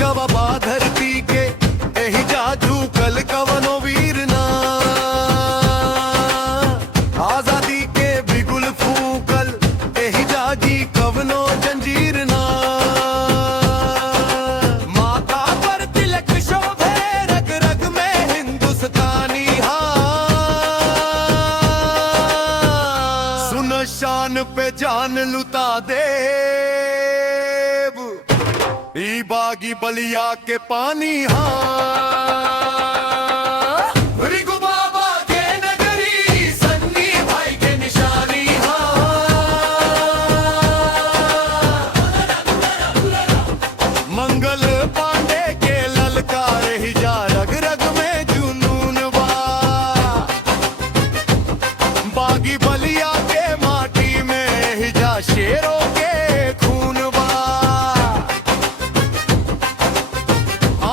गवा धरती के एही जाजू कल कवनो वीर ना आजादी के बिगुल फूकल एही जागी कवनो जंजीर ना माथा पर तिलक शोभे रग रग में हिंदुस्तानी सुन शान पे जान लुटा देव ई बागी बलिया के पानी रिगु बाबा के नगरी सन्नी भाई के निशानी मंगल पांडे के ललकार ही जा रग रग में जुनून बा बागी बलिया के माटी में ही जा शेरों के खून बा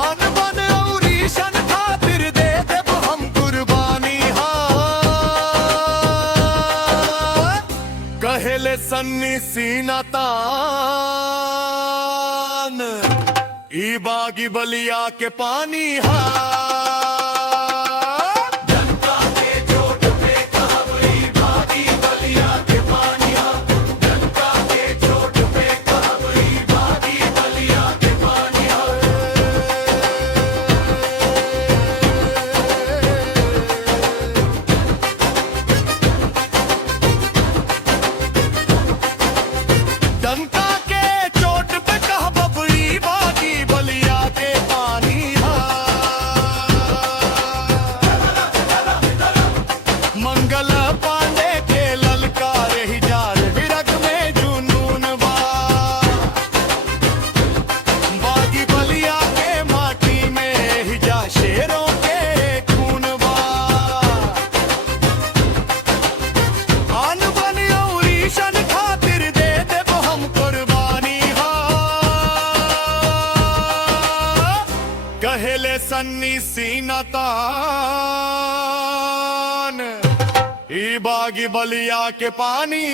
आन बन औरी शन खातिर दे देब हम कुर्बानी कहेले सन्नी सीना तान ई बागी बलिया के पानी जनता के चोट पे कहबरी बागी बलिया के पानी जनता के चोट पे कहबरी बागी बलिया के पानी डंका के चोट पे कह बबड़ी बागी बलिया के पानी मंगल पांडे के ललकार ही जार विरग में जुनून बा बागी बलिया के माटी में ही जा शेरों के खून बा आन बन औरी शन खातिर दे देब हम कुर्बानी कहेले सन्नी सीना तान ई बागी बलिया के पानी